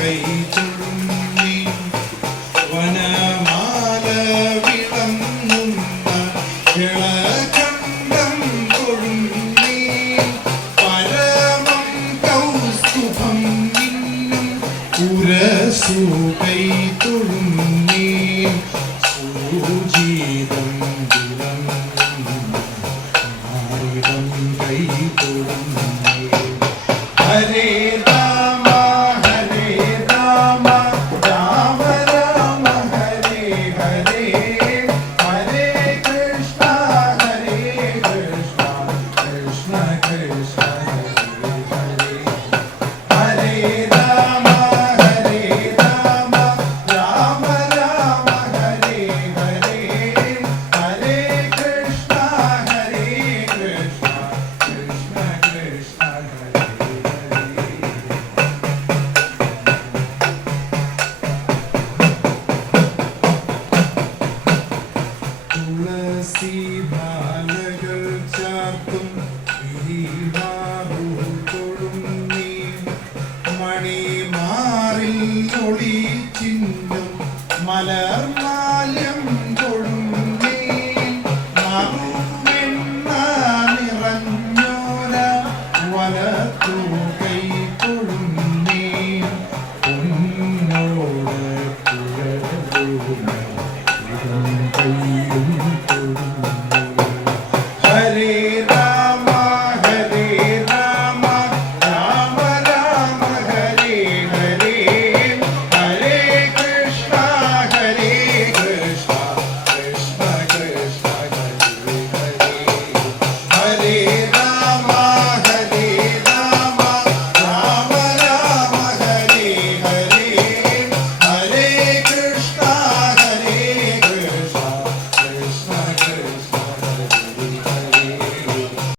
കൈ ചുരുങ്ങി വനമാല വിളങ്ങുന്ന കിളകണ്ഠം കൊഴുങ്ങി പരമം കൗസ്തുഭം മിന്നും ഉരസു കൈ തൊഴുങ്ങി സൂചിതം വിളങ്ങും കൈ തൊഴുങ്ങി ഹരേ രാമ ഹരേ രാമ രാമ രാമ ഹരേ ഹരേ ഹരേ കൃഷ്ണ കൃഷ്ണ കൃഷ്ണ ഹരേ ഹരേ ഹരേ രാമ ഹരേ രാമ രാമ രാമ ഹരേ ഹരേ ഹരേ കൃഷ്ണ കൃഷ്ണ കൃഷ്ണ തുളസി ബാലകൾ ചാർത്തും തൊഴുന്നീ മണിമാറിൽ ഒളി ചിന്നും മലർമാല്യം കൊഴുന്നീ മറു